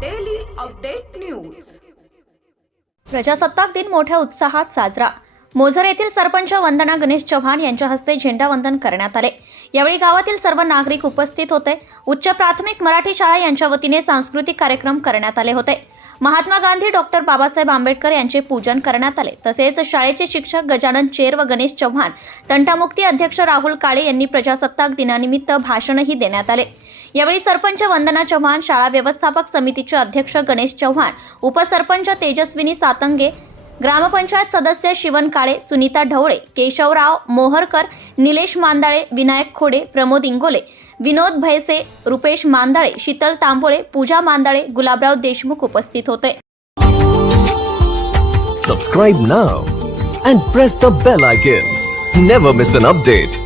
Daily update news प्रजासत्ताक दिन मोठ्या उत्साहात साजरा. मोझर येथील सरपंच वंदना गणेश चव्हाण यांच्या हस्ते झेंडावंदन करण्यात आले. यावेळी गावातील सर्व नागरिक उपस्थित होते. उच्च प्राथमिक मराठी शाळा यांच्या वतीने सांस्कृतिक कार्यक्रम करण्यात आले होते. महात्मा गांधी डॉक्टर बाबासाहेब आंबेडकर यांचे पूजन करण्यात आले. तसेच शाळेचे शिक्षक गजानन चेर व गणेश चव्हाण तंटामुक्ती अध्यक्ष राहुल काळे यांनी प्रजासत्ताक दिनानिमित्त भाषणही देण्यात आले. यावेळी सरपंच वंदना चव्हाण शाळा व्यवस्थापक समितीचे अध्यक्ष गणेश चव्हाण उपसरपंच तेजस्विनी सातंगे ग्रामपंचायत सदस्य शिवन काळे सुनीता ढवळे केशवराव मोहरकर निलेश मांदाळे विनायक खोडे प्रमोद इंगोले विनोद भैसे रुपेश मांदाळे शीतल तांबोळे पूजा मांदाळे गुलाबराव देशमुख उपस्थित होते. Subscribe now and press the bell icon never miss an update